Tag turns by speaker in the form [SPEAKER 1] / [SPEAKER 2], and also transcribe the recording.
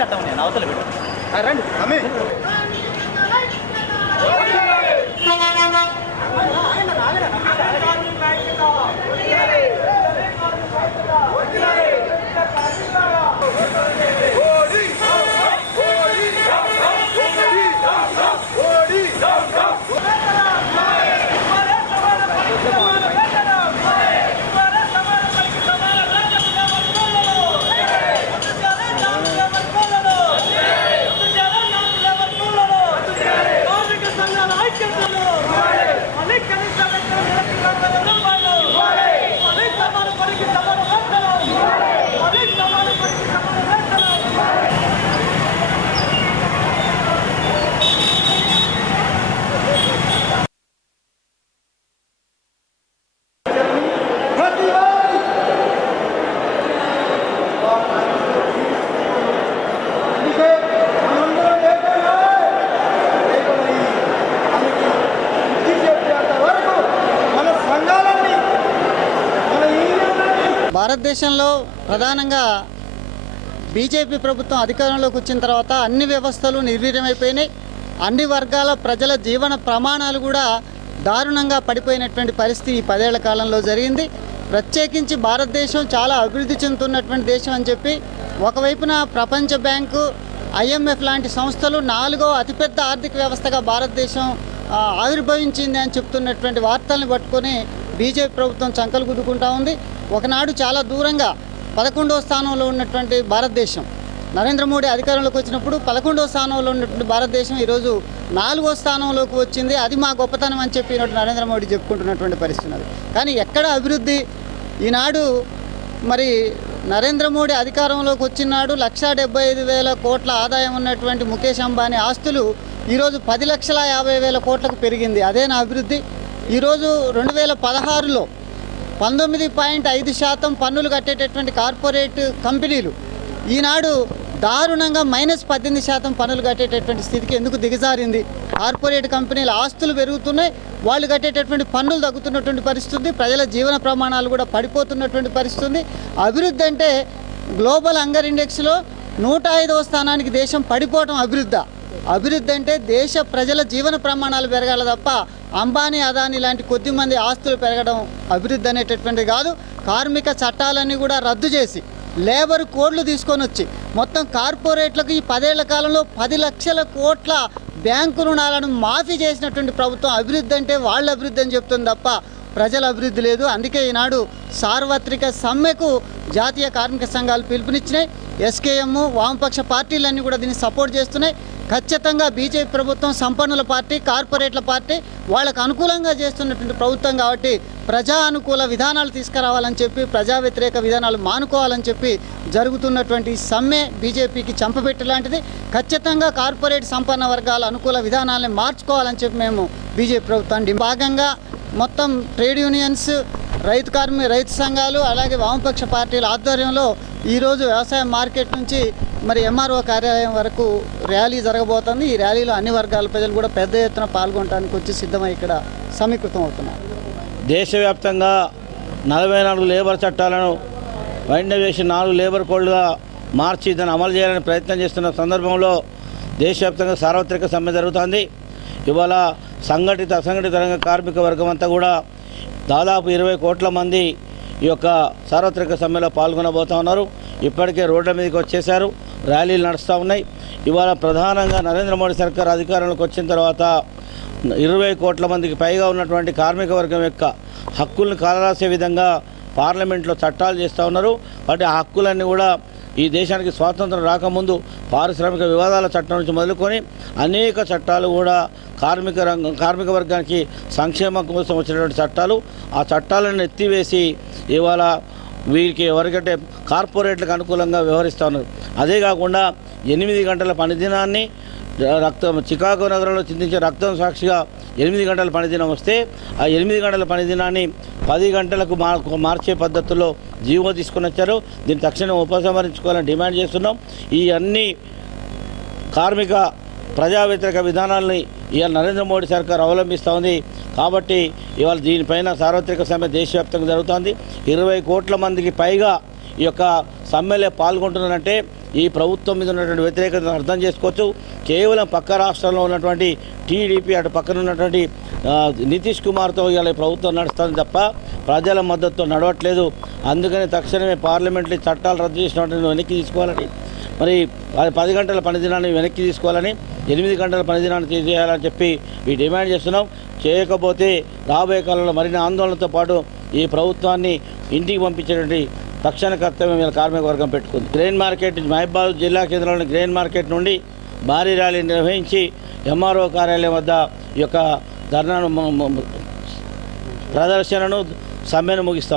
[SPEAKER 1] అడ్డం నేను అవతల పెట్టు
[SPEAKER 2] రండి
[SPEAKER 3] భారతదేశంలో ప్రధానంగా బీజేపీ ప్రభుత్వం అధికారంలోకి వచ్చిన తర్వాత అన్ని వ్యవస్థలు నిర్వీర్యమైపోయినాయి. అన్ని వర్గాల ప్రజల జీవన ప్రమాణాలు కూడా దారుణంగా పడిపోయినటువంటి పరిస్థితి ఈ పదేళ్ళ కాలంలో జరిగింది. ప్రత్యేకించి భారతదేశం చాలా అభివృద్ధి చెందుతున్నటువంటి దేశం అని చెప్పి ఒకవైపున ప్రపంచ బ్యాంకు ఐఎంఎఫ్ లాంటి సంస్థలు నాలుగో అతిపెద్ద ఆర్థిక వ్యవస్థగా భారతదేశం ఆవిర్భవించింది అని చెప్తున్నటువంటి వార్తల్ని పట్టుకొని బీజేపీ ప్రభుత్వం చంకలు గుద్దుకుంటా ఉంది. ఒకనాడు చాలా దూరంగా పదకొండవ స్థానంలో ఉన్నటువంటి భారతదేశం. నరేంద్ర మోడీ అధికారంలోకి వచ్చినప్పుడు పదకొండవ స్థానంలో ఉన్నటువంటి భారతదేశం ఈరోజు నాలుగో స్థానంలోకి వచ్చింది. అది మా గొప్పతనం అని చెప్పి నరేంద్ర మోడీ చెప్పుకుంటున్నటువంటి పరిస్థితున్నది కానీ ఎక్కడ అభివృద్ధి? ఈనాడు మరి నరేంద్ర మోడీ అధికారంలోకి వచ్చినాడు లక్షా డెబ్బై ఐదు వేల కోట్ల ఆదాయం ఉన్నటువంటి ముఖేష్ అంబానీ ఆస్తులు ఈరోజు పది లక్షల యాభై వేల కోట్లకు పెరిగింది. అదే నా అభివృద్ధి. ఈరోజు రెండు వేల పదహారులో పంతొమ్మిది పాయింట్ ఐదు శాతం పన్నులు కట్టేటటువంటి కార్పొరేట్ కంపెనీలు ఈనాడు దారుణంగా మైనస్ పద్దెనిమిది శాతం పన్నులు కట్టేటటువంటి స్థితికి ఎందుకు దిగజారింది? కార్పొరేట్ కంపెనీల ఆస్తులు పెరుగుతున్నాయి వాళ్ళు కట్టేటటువంటి పన్నులు తగ్గుతున్నటువంటి పరిస్థితి ప్రజల జీవన ప్రమాణాలు కూడా పడిపోతున్నటువంటి పరిస్థితి అభివృద్ధి అంటే గ్లోబల్ హంగర్ ఇండెక్స్లో నూట ఐదవ స్థానానికి దేశం పడిపోవటం అభివృద్ధి. అభివృద్ధి అంటే దేశ ప్రజల జీవన ప్రమాణాలు పెరగాలి తప్ప అంబానీ అదానీ లాంటి కొద్ది మంది ఆస్తులు పెరగడం అభివృద్ధి అనేటటువంటిది కాదు. కార్మిక చట్టాలన్నీ కూడా రద్దు చేసి లేబర్ కోడ్లు తీసుకొని వచ్చి మొత్తం కార్పొరేట్లకు ఈ పదేళ్ళ కాలంలో పది లక్షల కోట్ల బ్యాంకు రుణాలను మాఫీ చేసినటువంటి ప్రభుత్వం అభివృద్ధి అంటే వాళ్ళ అభివృద్ధి అని చెప్తుంది తప్ప ప్రజల అభివృద్ధి లేదు. అందుకే ఈనాడు సార్వత్రిక సమ్మెకు జాతీయ కార్మిక సంఘాలు పిలుపునిచ్చినాయి. ఎస్కేఎం వామపక్ష పార్టీలన్నీ కూడా దీన్ని సపోర్ట్ చేస్తున్నాయి. ఖచ్చితంగా బీజేపీ ప్రభుత్వం సంపన్నుల పార్టీ కార్పొరేట్ల పార్టీ వాళ్ళకు అనుకూలంగా చేస్తున్నటువంటి ప్రభుత్వం కాబట్టి ప్రజా అనుకూల విధానాలు తీసుకురావాలని చెప్పి ప్రజా వ్యతిరేక విధానాలు మానుకోవాలని చెప్పి జరుగుతున్నటువంటి సమ్మె బీజేపీకి చంపబెట్టు లాంటిది. ఖచ్చితంగా కార్పొరేట్ సంపన్న వర్గాల అనుకూల విధానాలను మార్చుకోవాలని చెప్పి మేము బీజేపీ ప్రభుత్వాన్ని భాగంగా మొత్తం ట్రేడ్ యూనియన్స్ రైతు కార్మి రైతు సంఘాలు అలాగే వామపక్ష పార్టీల ఆధ్వర్యంలో ఈరోజు వ్యవసాయ మార్కెట్ నుంచి మరి ఎంఆర్ఓ కార్యాలయం వరకు ర్యాలీ జరగబోతోంది. ఈ ర్యాలీలో అన్ని వర్గాల ప్రజలు కూడా పెద్ద ఎత్తున పాల్గొనడానికి వచ్చి సిద్ధమై ఇక్కడ సమీకృతం అవుతున్నారు.
[SPEAKER 4] దేశవ్యాప్తంగా నలభై నాలుగు లేబర్ చట్టాలను వైండ వేసి నాలుగు లేబర్ కోడ్లుగా మార్చి దాన్ని అమలు చేయాలని ప్రయత్నం చేస్తున్న సందర్భంలో దేశవ్యాప్తంగా సార్వత్రిక సమ్మె జరుగుతోంది. ఇవాళ సంఘటిత అసంఘటిత రంగ కార్మిక వర్గం అంతా కూడా దాదాపు ఇరవై కోట్ల మంది ఈ యొక్క సార్వత్రిక సమ్మెలో పాల్గొనబోతా ఉన్నారు. ఇప్పటికే రోడ్ల మీదకి వచ్చేశారు. ర్యాలీలు నడుస్తూ ఉన్నాయి. ఇవాళ ప్రధానంగా నరేంద్ర మోడీ సర్కార్ అధికారంలోకి వచ్చిన తర్వాత ఇరవై కోట్ల మందికి పైగా ఉన్నటువంటి కార్మిక వర్గం యొక్క హక్కులను కాలరాసే విధంగా పార్లమెంట్లో చట్టాలు చేస్తూ ఉన్నారు. వాటి ఆ హక్కులన్నీ కూడా ఈ దేశానికి స్వాతంత్రం రాకముందు పారిశ్రామిక వివాదాల చట్టం నుంచి మొదలుకొని అనేక చట్టాలు కూడా కార్మిక రంగం కార్మిక వర్గానికి సంక్షేమం కోసం వచ్చినటువంటి చట్టాలు. ఆ చట్టాలను ఎత్తివేసి ఇవాళ వీరికి ఎవరికంటే కార్పొరేట్లకు అనుకూలంగా వ్యవహరిస్తూ ఉన్నారు. అదే కాకుండా ఎనిమిది గంటల పనిదినాన్ని రక్తం చికాగో నగరంలో చింతించే రక్తం సాక్షిగా ఎనిమిది గంటల పనిదినం వస్తే ఆ ఎనిమిది గంటల పనిదినాన్ని పది గంటలకు మార్చే పద్ధతుల్లో జీవో తీసుకుని వచ్చారు. దీన్ని తక్షణం ఉపసంహరించుకోవాలని డిమాండ్ చేస్తున్నాం. ఈ అన్ని కార్మిక ప్రజా వ్యతిరేక విధానాలని ఇవాళ నరేంద్ర మోడీ సర్కార్ అవలంబిస్తూ ఉంది. కాబట్టి ఇవాళ దీనిపైన సార్వత్రిక సమ్మె దేశవ్యాప్తంగా జరుగుతోంది. ఇరవై కోట్ల మందికి పైగా ఈ యొక్క సమ్మెలో పాల్గొంటున్నారంటే ఈ ప్రభుత్వం మీద ఉన్నటువంటి వ్యతిరేకతను అర్థం చేసుకోవచ్చు. కేవలం పక్క రాష్ట్రంలో ఉన్నటువంటి టీడీపీ అటు పక్కన ఉన్నటువంటి నితీష్ కుమార్తో ఇవాళ ఈ ప్రభుత్వం నడుస్తుంది తప్ప ప్రజల మద్దతుతో నడవట్లేదు. అందుకని తక్షణమే పార్లమెంట్లో చట్టాలు రద్దు చేసినటువంటి వెనక్కి తీసుకోవాలని మరి అది పది గంటల పనిదినాన్ని వెనక్కి తీసుకోవాలని ఎనిమిది గంటల పనిదినాన్ని తీసేయాలని చెప్పి ఈ డిమాండ్ చేస్తున్నాం. చేయకపోతే రాబోయే కాలంలో మరిన్ని ఆందోళనతో పాటు ఈ ప్రభుత్వాన్ని ఇంటికి పంపించేటువంటి తక్షణ కర్తవ్యం ఇలా కార్మిక వర్గం పెట్టుకుంది. గ్రెయిన్ మార్కెట్ మహబాద్ జిల్లా కేంద్రంలోని గ్రెయిన్ మార్కెట్ నుండి భారీ ర్యాలీ నిర్వహించి ఎంఆర్ఓ కార్యాలయం వద్ద ఈ యొక్క ధర్నాను ప్రదర్శనను సమ్మెను ముగిస్తా